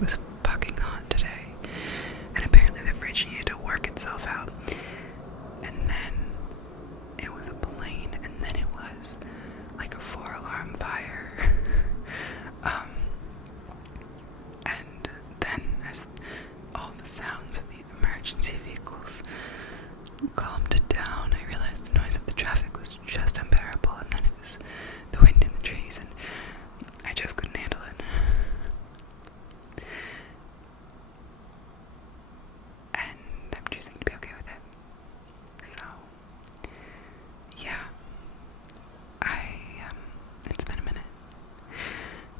it was fucking hot today, and apparently the fridge needed to work itself out. And then it was a plane, and then it was like a 4-alarm fire. And then as all the sounds of the emergency vehicles calmed down, I realized the noise of the traffic was just unbearable, and then it was the wind in the trees, and I just couldn't handle it. And I'm choosing to be okay with it. So, yeah. It's been a minute.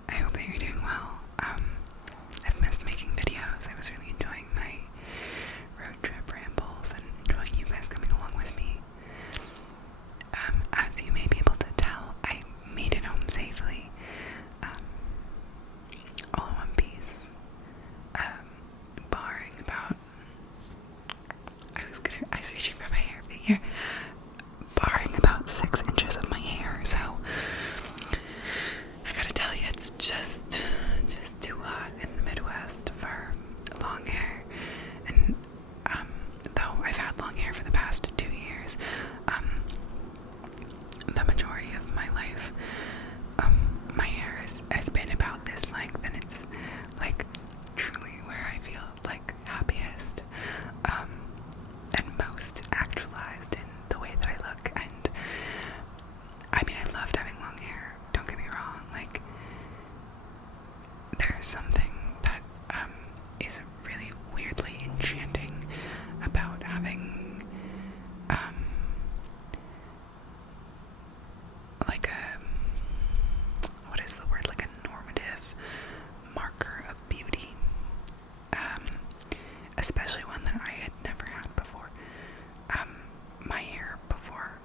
I hope that you're doing well. I've missed making videos. I was really enjoying my road trip rambles and enjoying you guys coming along with me. As you may be able to tell, I made it home safely. All in one piece. Barring about... I was reaching for my hair being here. Barring about 6 inches of my hair, so I gotta tell you, it's just too hot in the Midwest for long hair. And though I've had long hair for the past 2 years, the majority of my life, my hair has been about this length, and it's like truly where I feel like happiest, and most actualized in the way that I look. And I mean, I loved having long hair, don't get me wrong. Like, there's something that is really weirdly enchanting about having like what is the word, like a normative marker of beauty, especially one that I had never had before. My hair before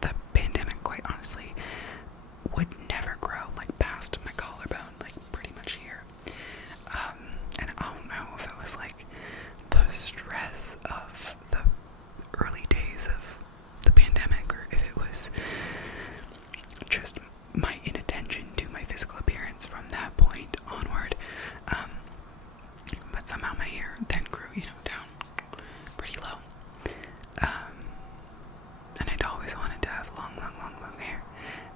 the pandemic, quite honestly, would never grow like past my collarbone, like pretty much here. And I don't know if it was like the stress of the early days of the pandemic, or if it was just my inattention to my physical appearance from that point onward. But somehow my hair then grew, down pretty low. And I'd always wanted to have long hair,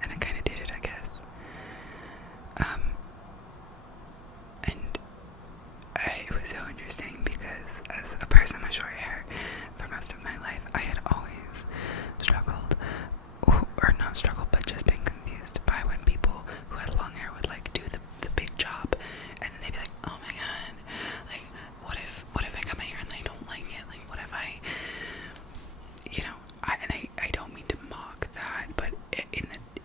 and I kind of did it, I guess. And it was so interesting because as a person with short hair for most of my life, I had always struggled, or not struggled, but just been confused by when people who had long hair would like do the big job, and then they'd be like, oh my god, like what if I cut my hair and I don't like it? Like, what if I don't mean to mock that, but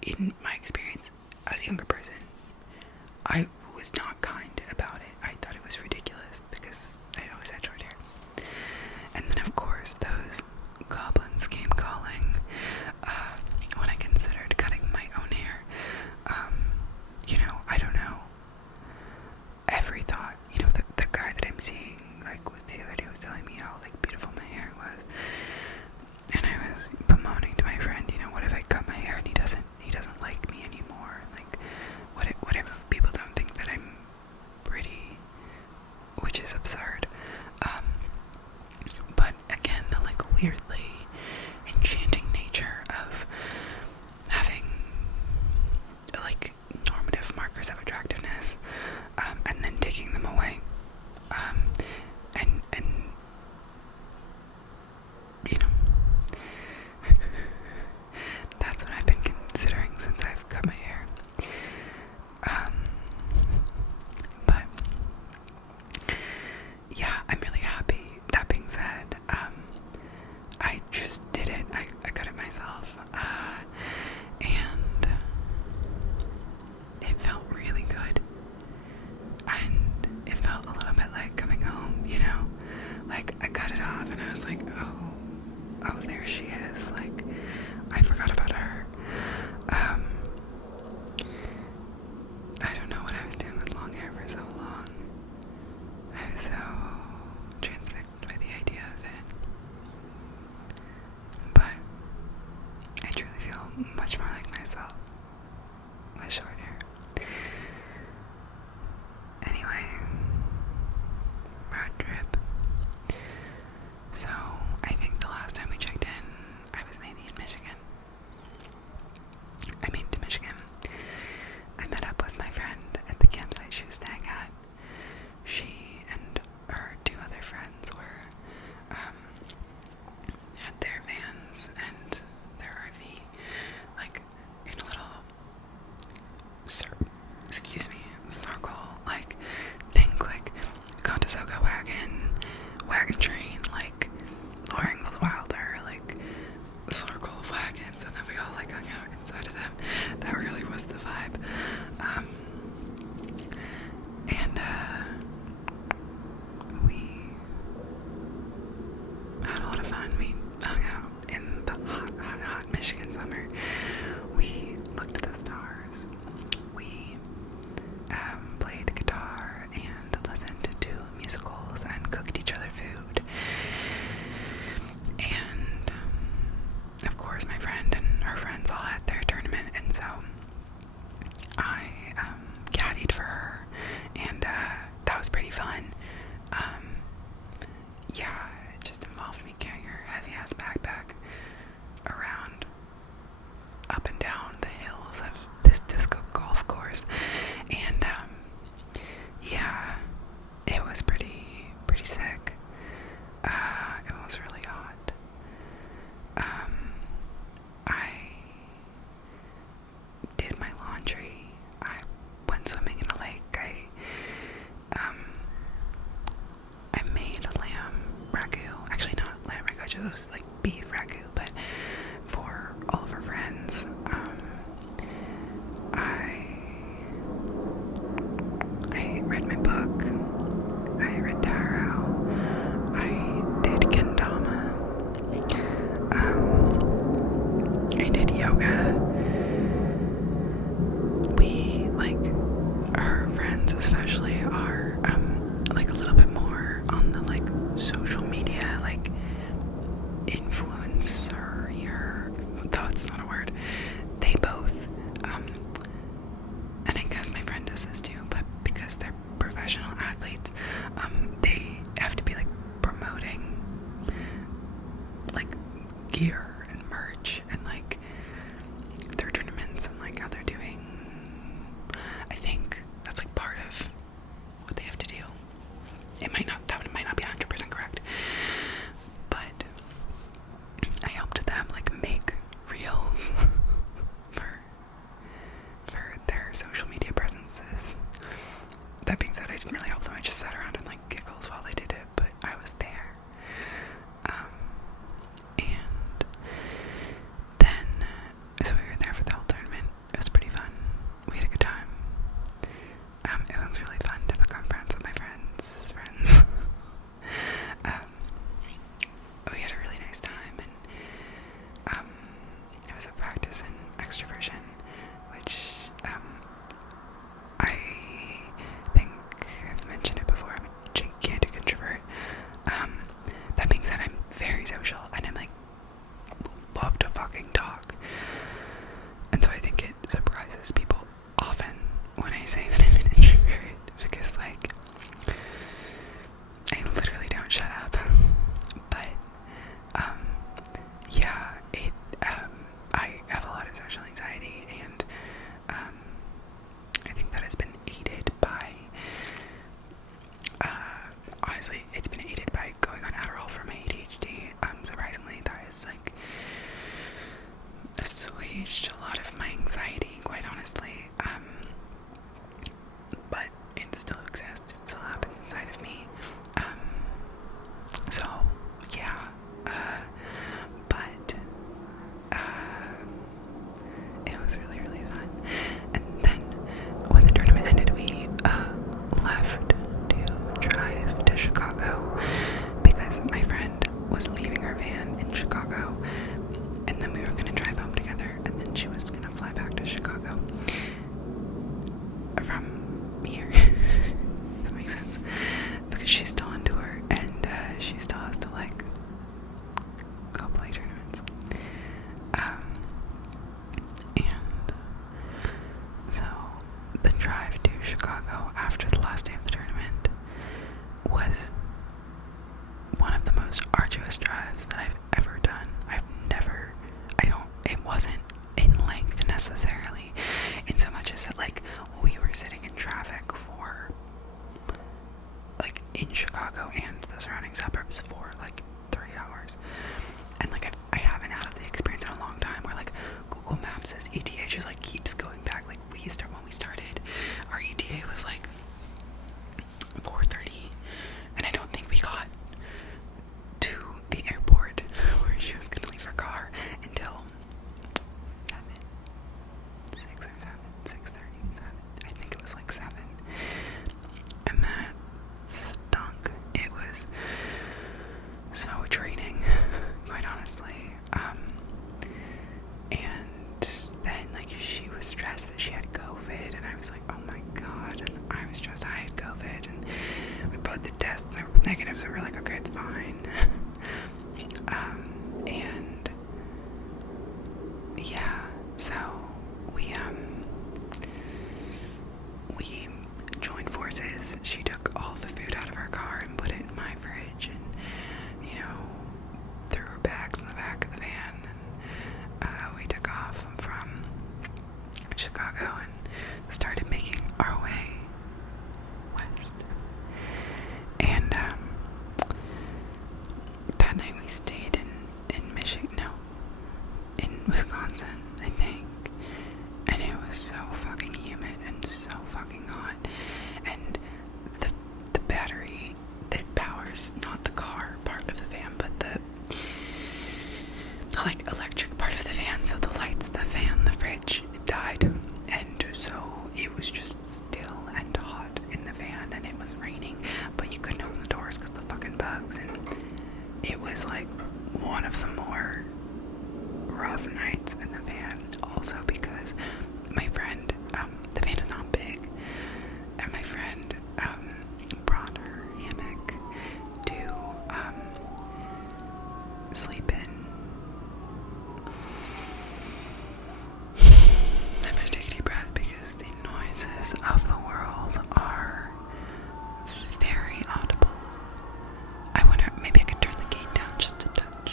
in my experience as a younger person, I was not kind about it. I thought it was ridiculous because I always had short hair. And then of course those goblins came calling when I considered cutting my own hair. I don't know. Every thought, the guy that I'm seeing, like with the other day, was telling me how like beautiful my hair was. And I was bemoaning to my friend, what if I cut my hair and he doesn't like me anymore? Like, what if people don't think that I'm pretty? Which is absurd. But again, the like weirdly enchanting nature of having like normative markers of attractiveness, and then taking them away, and that's what I've been considering since I've cut my hair. But yeah, I'm really happy. That being said, I just did it. I cut it myself, and it felt really good, and it felt a little bit like coming home, like I cut it off and I was like, oh, there she is. Like, I forgot about her. I don't know what I was doing with long hair for so long. I was so transfixed by the idea of it. But I truly feel much more like myself with short hair. circle, like, think like Contazoko wagon train, like Laura Ingalls Wilder, like circle of wagons, and then we all like hung out inside of them. That really was the vibe. And we had a lot of fun. We hung out in the hot Michigan summer. We looked at the stars. We played guitar and listened to musicals and cooked each other food. And of course, my friend and her friends all had their tournament, and so I caddied for her, and that was pretty fun. Yeah, it just involved me carrying her heavy-ass backpack around up and down the hills of this disco golf course, and yeah, it was pretty sick. It was really hot. I did my laundry. I went swimming in a lake. I made a lamb ragu. Actually, not lamb ragu, it was like beef ragu, but for all of our friends. I read my book. I read tarot. I did kendama. I did yoga. We, like, her friends especially are like a little bit more on the like social media, like influencer, though it's not a word. They both and I guess my friend does this too, but because they're professional athletes, they have to be like promoting like gear and merch and like their tournaments and like how they're doing. I think that's like part of what they have to do. That might not be 100% correct, but I helped them like make reels for their social media presences. That being said, I didn't really help them. I just sat around and like giggled while they did it, but I was there. And then, so we were there for the whole tournament. It was pretty fun. We had a good time. It was really fun to become friends with my friends. We had a really nice time, and it was a practice in extroversion, which I think I've mentioned it before. I'm a gigantic introvert. That being said, I'm very social, and I'm like love to fucking talk, and so I think it surprises people often when I say that I'm an introvert, because like I literally don't shut up. But yeah, I have a lot of social anxiety, and I think that has been aided by honestly, it's been aided by going on Adderall for my ADHD. Surprisingly, that is like assuaged a lot of my anxiety, quite honestly. But it still exists. It still happens inside of me. So yeah. But it was really, really fun. And then when the tournament ended, we left to drive to Chicago because my friend was leaving her van in Chicago, and then we were going to drive home together, and then she was going to fly back to Chicago from here. Does that make sense? Because she's still on tour, and she still has to like go play tournaments. And so the drive to Chicago after the last day of the tournament was one of the most arduous drives that I've ever done. It wasn't in length necessarily, in so much as that like we were sitting in traffic for like in Chicago and the surrounding suburbs for like 3 hours, and like I haven't had the experience in a long time where like Google Maps' ETA just like keeps going back. Like when we COVID, and I was like, oh my god, and I was stressed. I had COVID, and we both did tests, and they were negative, so we were like, okay, it's fine. And yeah, so we joined forces. She took all the food out of her car and put it in my fridge, and threw her bags in the back of the van, and we took off from Chicago and started making our way west. And that night we stayed in Michigan, no, in Wisconsin, I think. And it was so fucking humid and so fucking hot. And the battery that powers not the car part of the van, but the like electric part of the van, so the lights, the fan, the fridge, it died. And so it was just still and hot in the van, and it was raining, but you couldn't open the doors because the fucking bugs. And it was like one of the more rough nights in the van, also because my friend, the van is not big, and my friend brought her hammock to sleep in. I'm gonna take a deep breath because the noises of the world are very audible. I wonder, maybe I could turn the gate down just a touch.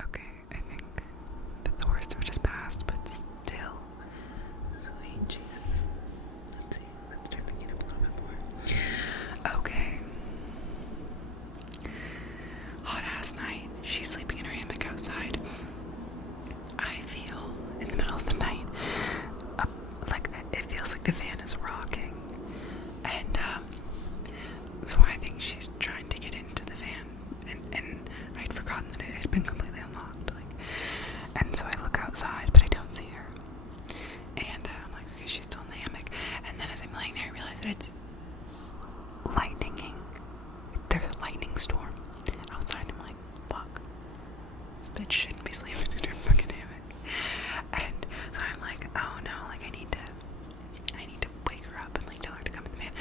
Okay, I think that the worst of it is past, but still. Sweet Jesus. Let's see. Let's turn the heat up a little bit more. Okay. Hot ass night. She's sleeping in her hammock outside. I feel in the middle of the night, like it feels like the van is rocking. And so I think she's trying to get into the van, and I'd forgotten that it had been completely unlocked. And so I look outside, but I don't see her. And I'm like, okay, she's still in the hammock. And then as I'm laying there, I realize that it's lightninging. There's a lightning storm outside. I'm like, fuck, this bitch shouldn't be sleeping in her fucking hammock. And so I'm like, oh no, like I need to wake her up and like tell her to come in the van.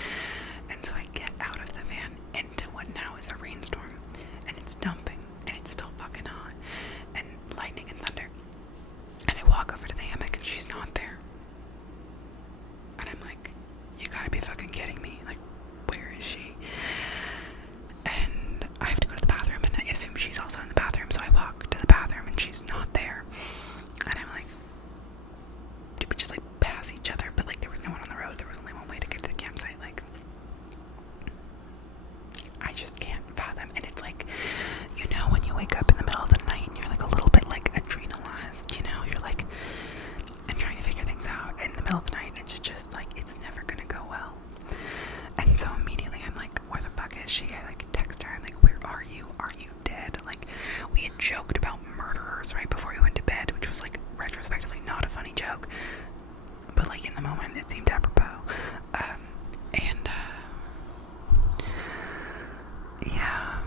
And so I get out of the van into what now is a rainstorm, and it's dumping, and it's still fucking hot, and lightning and thunder. And I walk over to the hammock, and she's not there. And I'm like, you gotta be fucking kidding me. Like, where is she? And I have to go to the bathroom, and I assume she's also in the bathroom, so I walk to the bathroom, and she's not there. And I'm like, did we just like pass each other? But like there was no one on the road. There was only one way to get to the campsite. Like, I just can't fathom. And it's like, when you wake up in the middle of the night and you're like a little bit like adrenalized, you're like, and trying to figure things out in the middle of the night, and it's just like, it's never gonna go well. And so immediately I'm like, where the fuck is she? I like text her. I'm like, where are you? Are you dead? Like, we had joked about murderers right before we went to bed, which was like retrospectively not a funny joke, but like in the moment it seemed apropos. Yeah.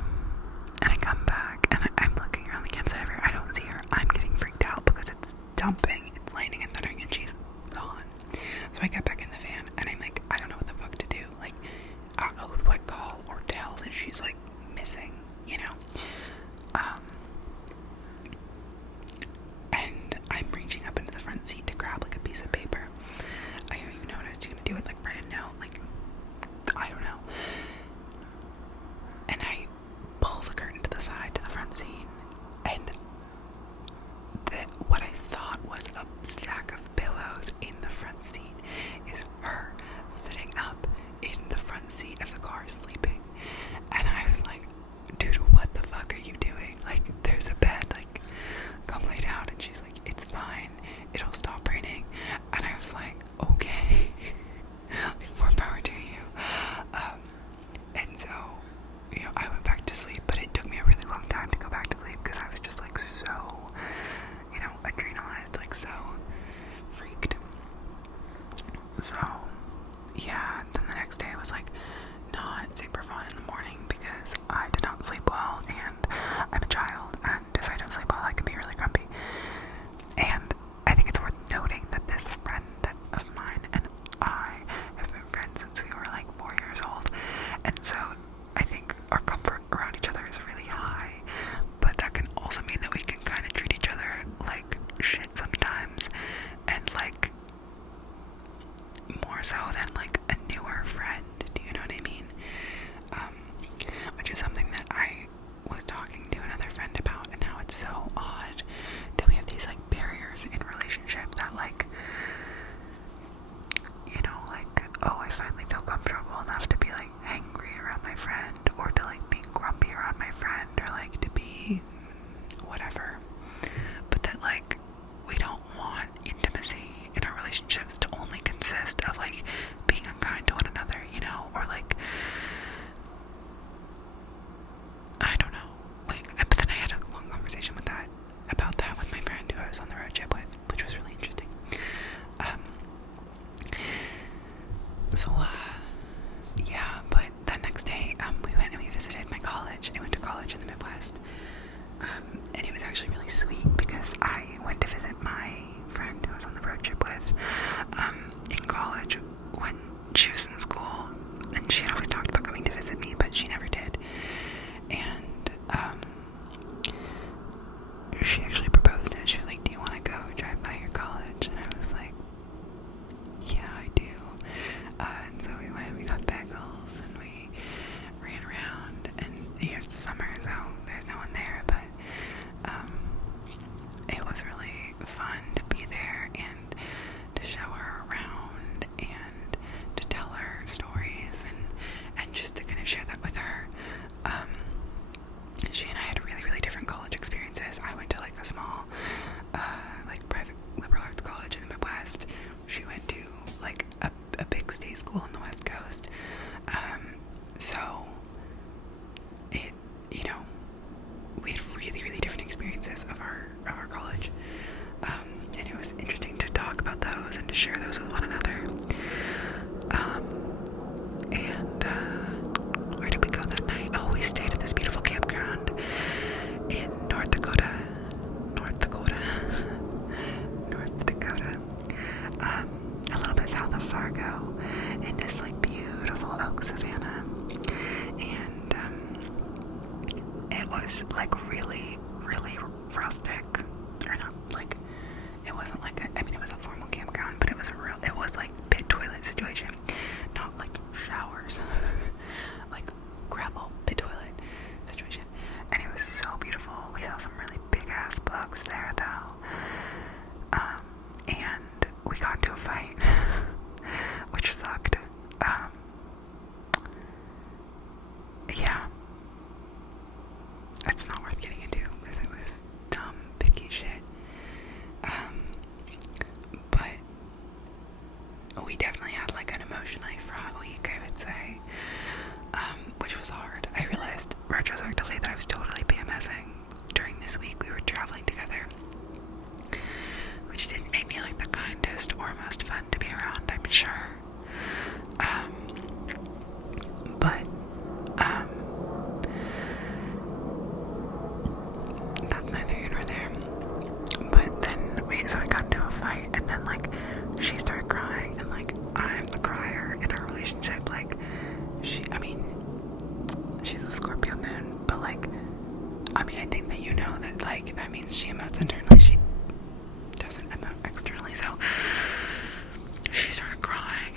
And I come back and I'm looking around the campsite everywhere. I don't see her. I'm getting freaked out because it's dumping, it's lightning and thundering, and she's gone. So I get back in the van and I'm like, I don't know what the fuck to do. Like, I don't know who do I call or tell that she's like missing, And I'm reaching up into the front seat to grab like a piece of paper. I don't even more so than like a newer friend. Do you know what I mean? Which is something that I was talking to another friend about, and how it's so odd that we have these like barriers in relationship that like, you know, like, oh, I finally feel comfortable enough to be like angry around my friend, or to like be grumpy around my friend, or like to be whatever, but that like we don't want intimacy in our relationships to only consist of like being unkind to one another, you know, or like, I don't know, like, but then I had a long conversation about that with my friend who I was on the road trip with, which was really interesting. Yeah, but that next day, we went and we visited my college. I went to college in the Midwest, and it was actually really sweet because I went to visit my friend who I was on the road trip with, in college when she was in school, and she had always talked about coming to visit me, but she never did, and, she actually proposed it. She was like, do you want to go drive by your college? And I was like, yeah, I do. And so we went, we got bagels, and we ran around, and it's summer, so there's no one there, but it was really fun to be there and to show her around and to tell her stories and just to kind of share that with her. She and I had really, really different college experiences. I went to like a small, like private liberal arts college in the Midwest. She went to like a big state school on the West Coast. So it, you know, we had really, really different experiences of our college. And it was interesting to talk about those and to share those with one another. Where did we go that night? Oh, we stayed at this beautiful campground in North Dakota, a little bit south of Fargo, in this like beautiful oak savanna, and it was like really, really rustic, or not like, it wasn't like it was a formal campground, but it was like pit toilet situation, not like showers, like gravel pit toilet situation, and it was so beautiful. We saw some really big ass bugs there though, and we got into a fight, which sucked. Yeah, it's not worth getting into because it was dumb, picky shit. But we definitely had like an emotionally fraught week, I would say, which was hard. I realized retrospectively that I was totally PMSing during this week. We were traveling together, which didn't make me like the kindest or most fun to be around, I'm sure. But that's neither here nor there. But then so I got into a fight, and then like she started crying, and like I'm the crier in our relationship. Like she's a Scorpio moon, but like, I mean, I think that you know that like that means she emotes internally, she doesn't emote externally. So she started crying,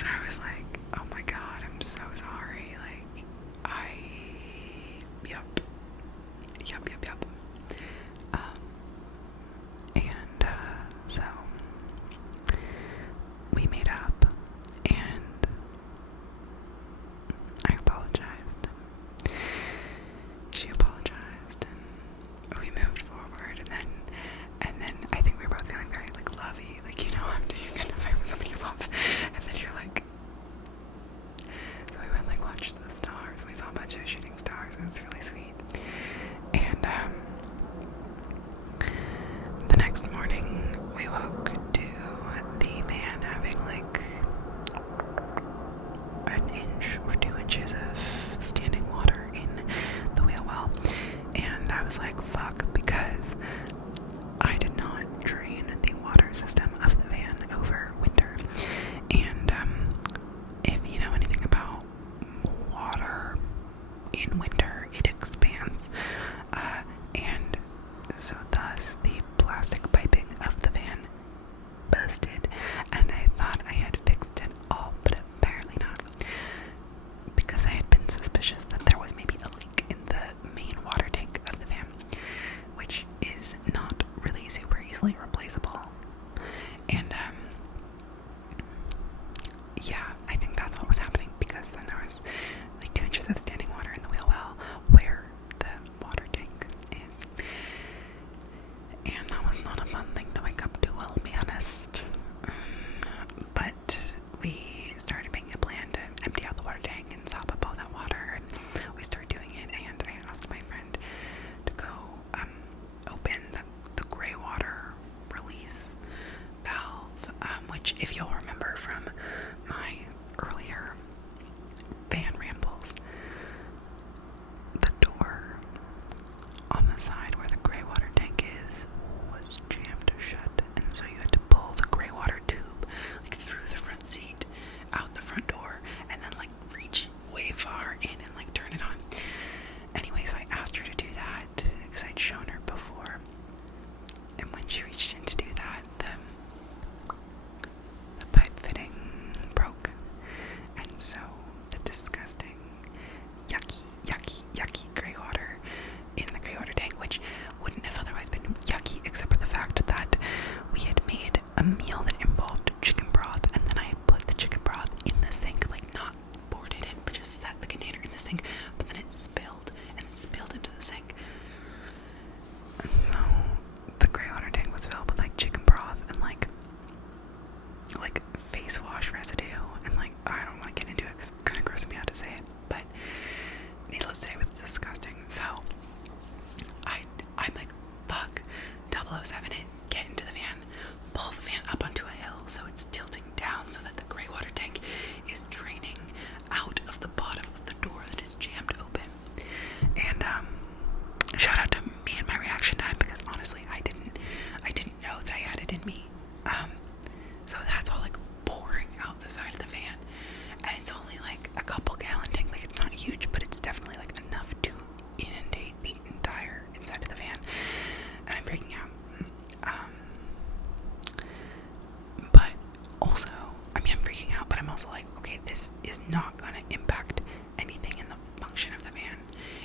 okay, this is not going to impact anything in the function of the van.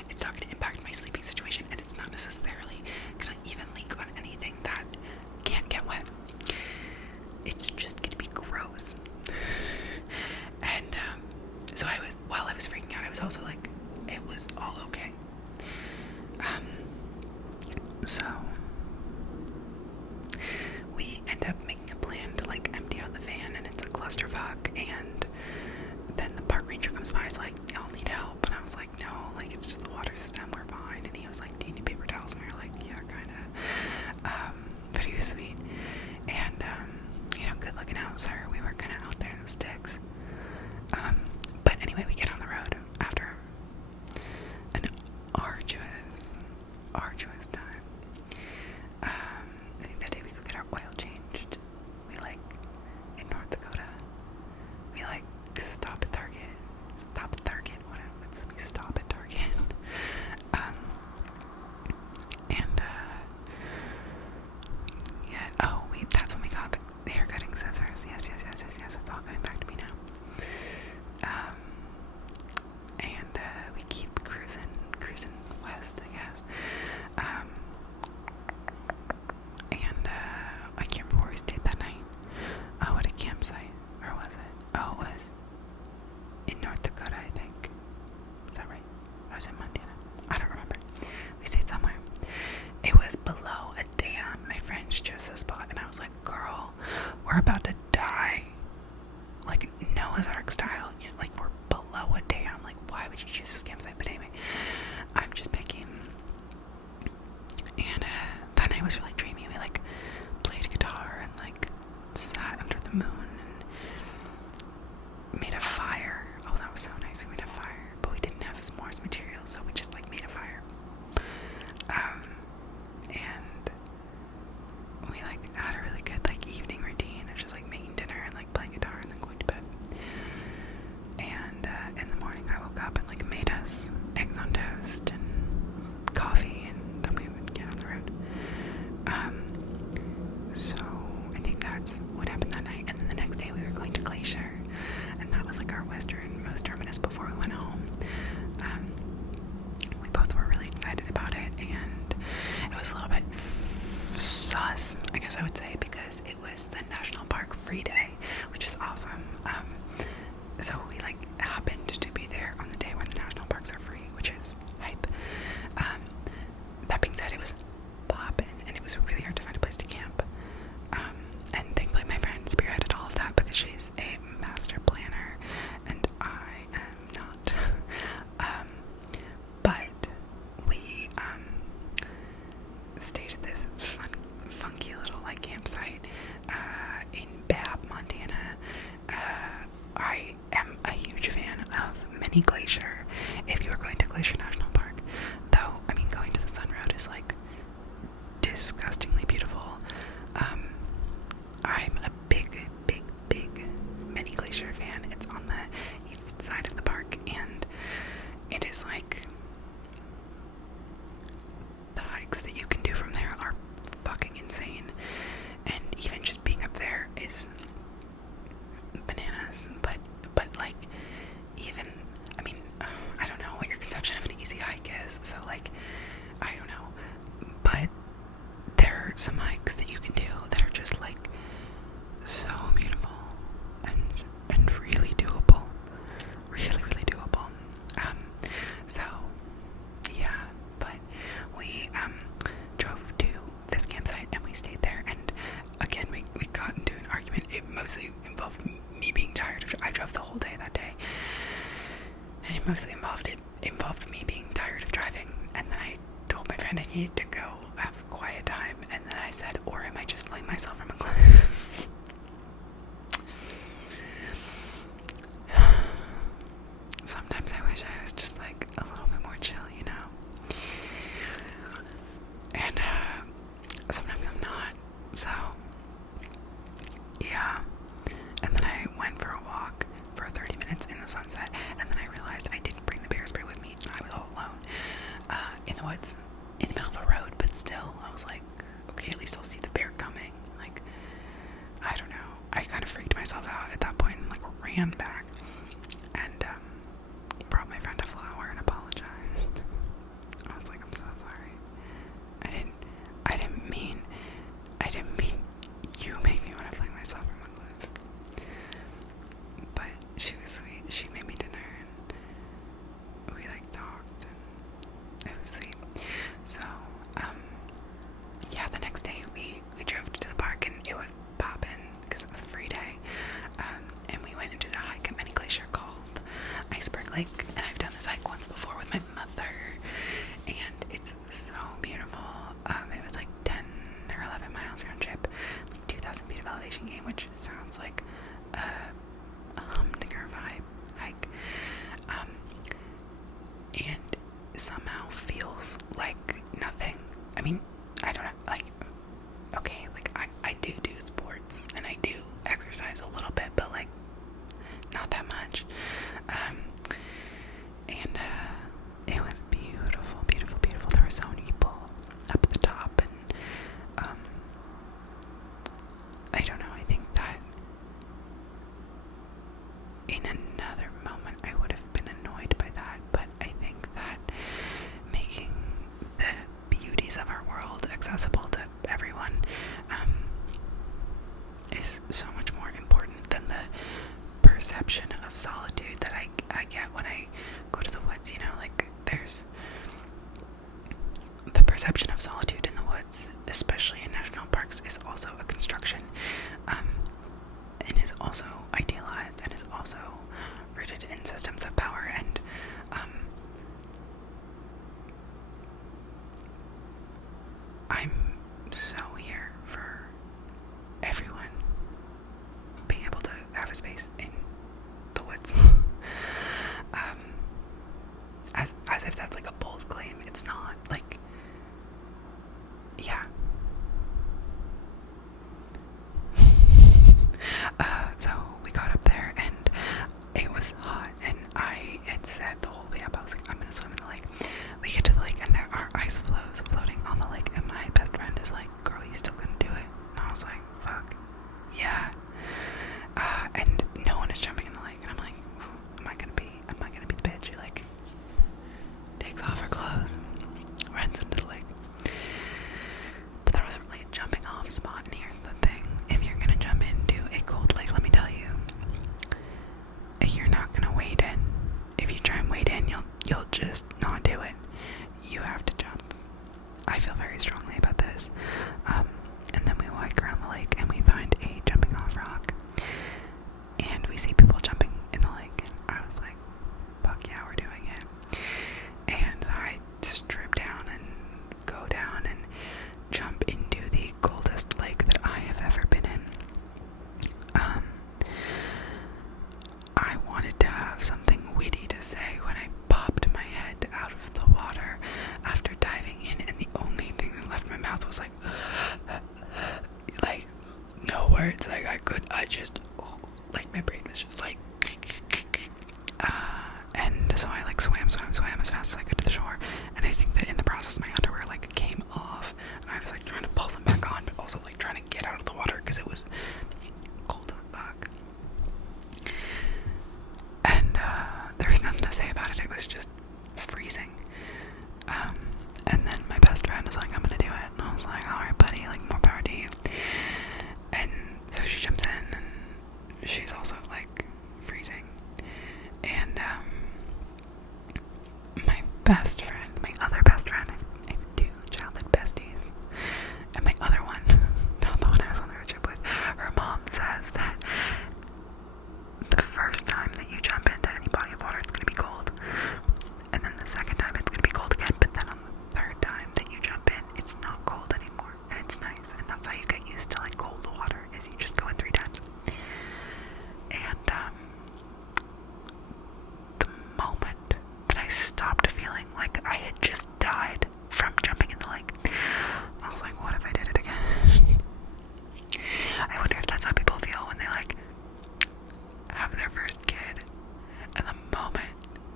It's not going to impact my sleeping situation, and it's not necessarily going to even leak on anything that can't get wet. It's just going to be gross. And so while I was freaking out, I was also like, it was all okay. So we end up making a plan to like empty out the van, and it's a clusterfuck. And then the park ranger comes by, is like, y'all need help, and I was like, no, like it's just the water system, we're fine. And he was like, do you need paper towels? And we were like, yeah, kind of. But he was sweet, and good looking out, sir. We were kind of out there in the sticks. But anyway, we get on the road after an arduous time. I think that day we could get our oil changed. We in North Dakota, we stop at Target. We stop at Target. That's when we got the hair cutting scissors. Yes, it's all coming back to me now. And we keep cruising west, I guess. And I can't remember where we stayed that night. Oh, at a campsite. Or was it? Oh, it was in North Dakota, I think. Is that right? Or was it Montana? I don't remember. We stayed somewhere. It was below a dam. My friend chose this spot, and I was like, girl, we're about to die. Like Noah's Ark style. Like we're below a dam. Like, why would you choose this campsite? But anyway, I'm just picking. And that night was really dreamy. We played guitar and sat under the moon and made a fire. Oh, that was so nice. We made a fire, but we didn't have s'mores material, so we just made a fire. And we had a really good evening routine of just making dinner and playing guitar and then going to bed. And in the morning I woke up and made us eggs on toast and coffee, and then we would get on the road. So I think that's what happened that night. And then the next day we were going to Glacier, and that was our westernmost terminus before we went home. We both were really excited about it, and it was a little bit sus, I guess I would say, because it was the National Park free day, which is awesome. So we happened to be there on the day when the national parks are free, which is hype. That being said, it was poppin', and it was really hard to find a place to camp. And thankfully my friend spearheaded all of that because she's a master planner and I am not. But we stayed at this funky little campsite in Babb, Montana. I am a huge fan of Mini Glacier. If you are going to Glacier National Park, though, I mean, going to the Sun Road is disgustingly beautiful. I'm a big Mini Glacier fan. It's on the east side of the park, and it is the hikes that you can do from there are fucking insane, and even just being up there is bananas. But even, I mean, I don't know what your conception of an easy hike is, so I don't know, but there are some hikes that you can do that are just so beautiful and really doable, really doable. So yeah, but we drove to this campsite and we stayed there, and again we got into an argument. It mostly involved me being tired. I drove the whole day that day, and it mostly involved me being tired of driving. And then I told my friend I needed to go have quiet time, and then I said, or I might just fling myself from a cliff. Sometimes I wish I was just a little bit more chill, and sometimes I'm not. So yeah. And then I went for a walk for 30 minutes in the sunset, and then I realized I didn't bring the bear spray with me, and I was all alone in the woods, in the middle of a road. But still, I was like, okay, at least I'll see the bear coming. I don't know. I kind of freaked myself out at that point and ran back. she was sweet. She made me dinner and we like talked and it was sweet. So, yeah, the next day we drove to the park and it was poppin' because it was a free day. And we went into the hike at mini glacier called Iceberg Lake, and I've done this hike once before with my mother, and it's so beautiful. It was like 10 or 11 miles round trip, like 2,000 feet of elevation gain, which sounds like a humdinger vibe hike, and somehow feels like nothing. I mean, I don't know, like, okay, like I do sports and I do exercise a little bit, but like not that much. And it was beautiful, beautiful, beautiful. There were so many people up at the top, and I don't know, I think that in another moment I would have been annoyed by that, but I think that making the beauties of our world accessible to everyone is so much more important than the perception of solitude that I get when I go to the woods. You know, like, there's the perception of solitude in the woods, especially in national parks, is also a construction, and is also idealized and is also rooted in systems of power, and I'm so here for everyone being able to have a space in the woods. As if that's like a bold claim. It's not. Like, yeah. So we got up there and it was hot, and I had said the whole way up, I was like, I'm gonna swim in the lake. We get to the lake and there are ice floes floating on the lake, and my best friend is like, girl, you still gonna do it? And I was like, fuck yeah. And no one is jumping in the lake, and I'm like, am I gonna be the bitch who like takes off her clothes, runs into the lake? But there wasn't really a jumping off spot, and here's the thing: if you're gonna jump into a cold lake, let me tell you, you're not gonna wade in. If you try and wade in, you'll just not do it. You have to jump. I feel very strongly about this. And then we walk around the lake and we find a jumping off rock, and we see people jumping in the lake, and I was like, fuck yeah, we're doing it. And so I strip down and go down and jump into the coldest lake that I have ever been in. I wanted to have something witty to say when I popped my head out of the water after diving in, and the only thing that left my mouth was like no words. Like, I just, like, my brain was just like, and so I like swam as fast as I could to the shore, and I think that in the process my underwear like came off, and I was like trying to pull them back on, but also like trying to get out of the water because it was cold as fuck. And there was nothing to say about it. It was just freezing. And then my best friend is like, I'm gonna do it, and I was like, alright buddy, like, more power to you. And so she jumps in, and she's also like freezing. And my best friend, my other best friend, I have two childhood besties, and my other one, not the one I was on the road trip with, her mom says that the first time that you jump into any body of water, it's gonna be cold, and then the second time it's gonna be cold again, but then on the third time that you jump in, it's not cold anymore, and it's nice, and that's how you get used to like cold water, is you just go in 3 times. And the moment that I stopped feeling like I had just died from jumping in the lake, I was like, what if I did it again? I wonder if that's how people feel when they like have their first kid, and the moment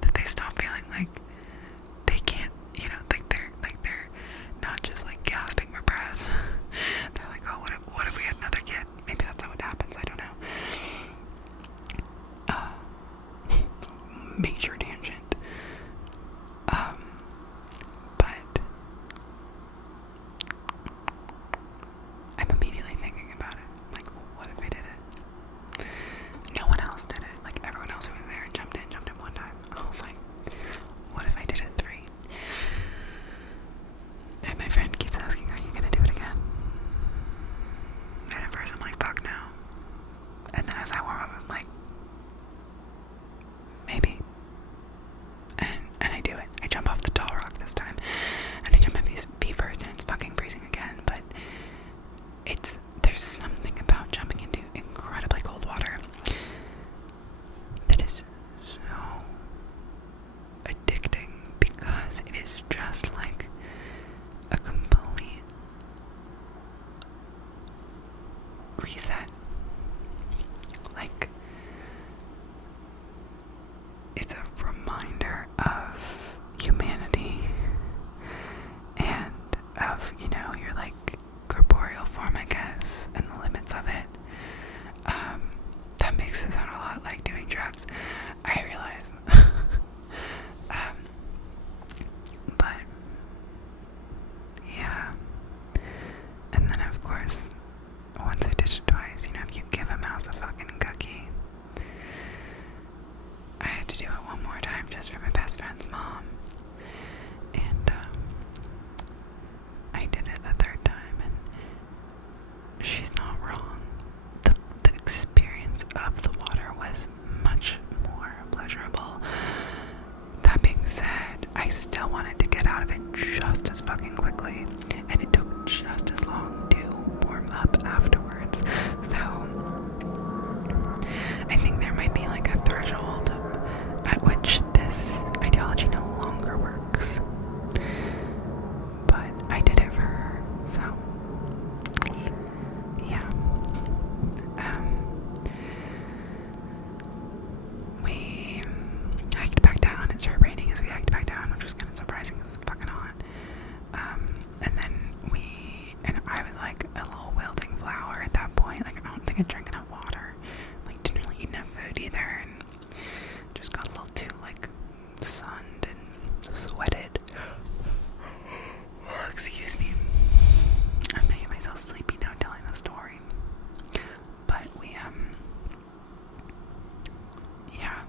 that they stop feeling like they can't, you know, like they're not just like gasping for breath. They're like, oh, what if we had another kid? Maybe that's how it happens. I don't know. Major tangent. But I'm immediately thinking about it. Like, what if I did it? No one else did it. Like, everyone else best friend's mom. And I did it the third time, and she's not wrong. The experience of the water was much more pleasurable. That being said, I still wanted to get out of it just as fucking quickly, and it took just as long to warm up afterwards. So I think there might be like a threshold at which this ideology no longer works. But I did it for her, so yeah. We hiked back down. It started raining as we hiked back down, which was kind of surprising because it's fucking hot. And then I was like a little wilting flower at that point. Like, I don't think I drank enough water. Like, didn't really eat enough food either, and just got a little too like sunned and sweated. Excuse me. I'm making myself sleepy now telling the story. But we yeah.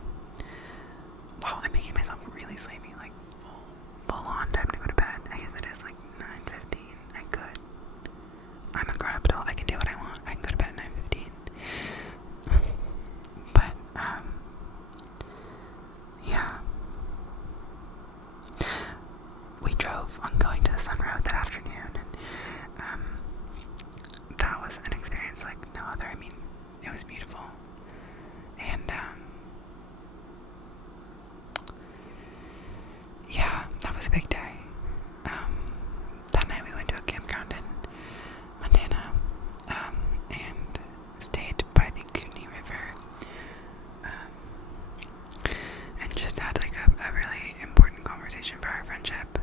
Wow, I'm making myself really sleepy, like full on time to go to bed. I guess it is like 9:15. I could. I'm a grown up adult. I can do what I want. I can go to bed at 9:15. But yeah. We drove on going to the Sun Road that afternoon, and that was an experience like no other. I mean, it was beautiful. And yeah, that was a big day. That night we went to a campground in Montana, and stayed by the Kootenai River, and just had like a really important conversation for our friendship.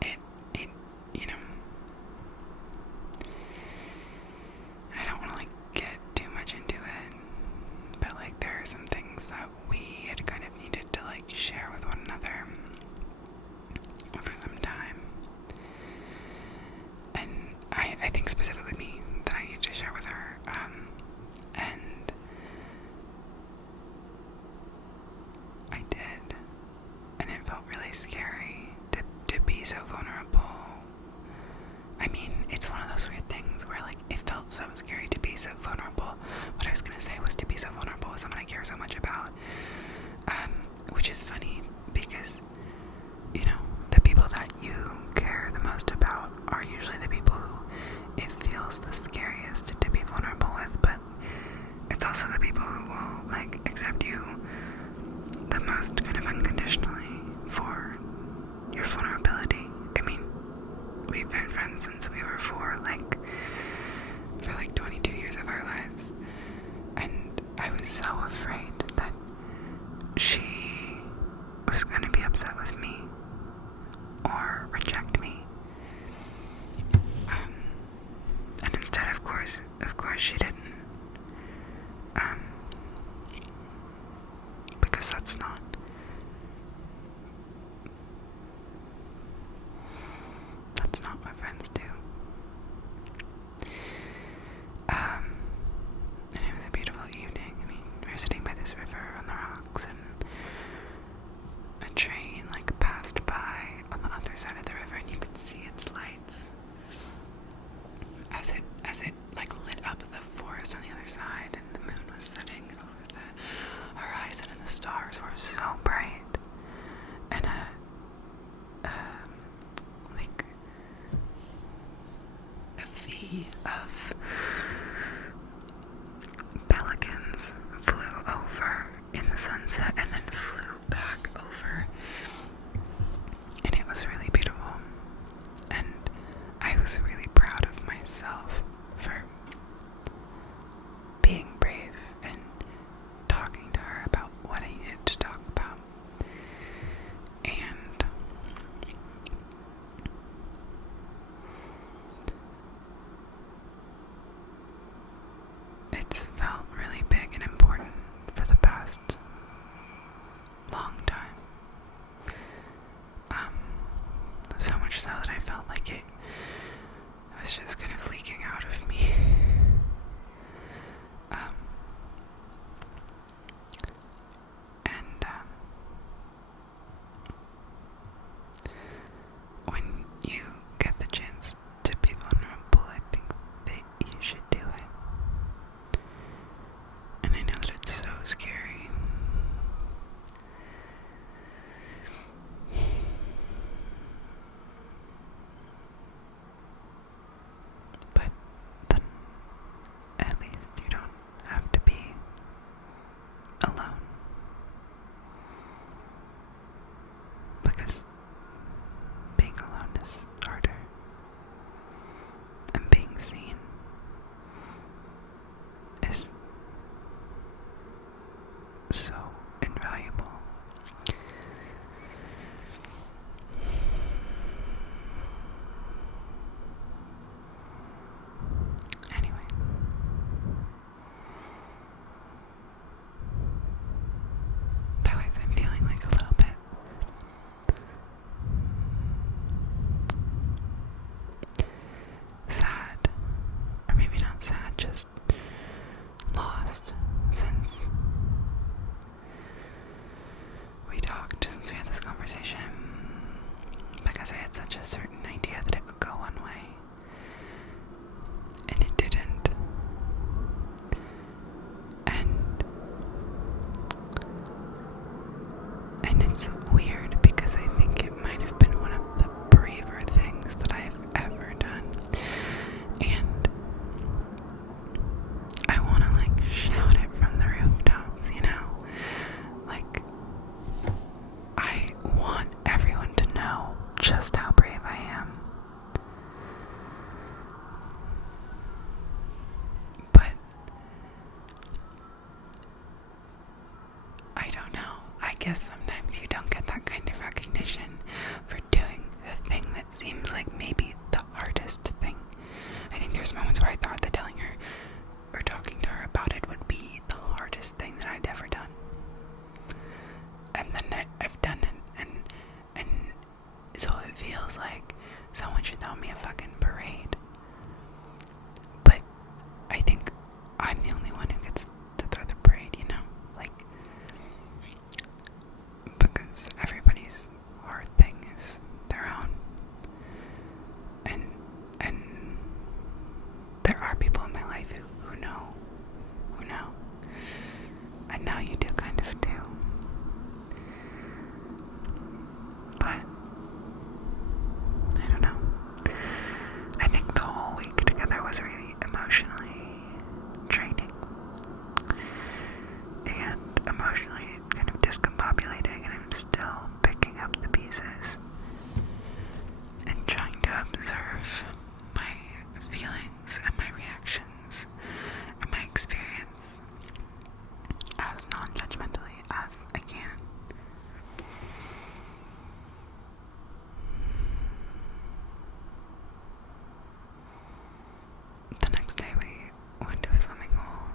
It you know, I don't want to like get too much into it, but like there are some things that we had kind of needed to like share with one another for some time, and I think specifically me that I need to share with her, and I did, and it felt really scary to be so vulnerable. I mean, it's one of those weird things where like it felt so scary to be so vulnerable. What I was gonna say was to be so vulnerable with someone I care so much about, which is funny because, you know, the people that you care the most about are usually the people who it feels the scariest to be vulnerable with, but it's also the people who will like accept you the most kind of unconditionally for your vulnerability. I mean, we've been friends since we were 4, like for like 22 years of our lives, and I was so afraid that she was going to be upset with me or reject me, and instead, of course she didn't, because that's not what friends do. And it was a beautiful evening. I mean, we were sitting by this river on the rocks, and a train like passed by on the other side of the river, and you could see its lights as it like lit up the forest on the other side, and the moon was setting over the horizon, and the stars were so bright, and like a V of pelicans flew over in the sunset and then flew back over, and it was really beautiful, and I was really proud of myself for being brave and talking to her about what I needed to talk about. And it's felt really big and important for the past long time. So much so that I felt like it was just kind of leaking out of me. so invaluable. Anyway. So I've been feeling like a little bit sad, or maybe not sad, just lost since we talked, since we had this conversation, because I had such a certain idea that it would go one way, and it didn't. And it's weird because I think it might have been one of the braver things that I've ever done. And I want to like shout it from the rooftops, you know? Like, I want everyone to know just how brave I am. But I don't know. I guess sometimes you don't get that kind of recognition for doing the thing that seems like maybe the hardest thing. I think there's moments where I thought that telling her or talking to her about it would be the hardest thing that I'd ever done. And then I've done it, and so it feels like someone should throw me a fucking parade. But I think I'm the only one who gets to throw the parade, you know? Like, because everybody's hard thing is their own. And there are people in my life who know. And now you do kind of too. But I don't know. I think the whole week together was really emotionally draining and emotionally kind of discombobulating, and I'm still picking up the pieces and trying to observe my feelings and my reactions and my experience as non-judgmentally as I can. The next day we went to a swimming hole,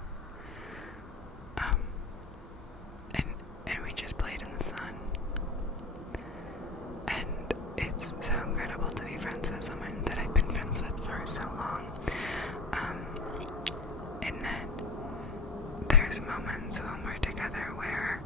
and we just played in the sun. And it's so incredible to be friends with someone that I've been friends with for so long. And then there's moments when we're together where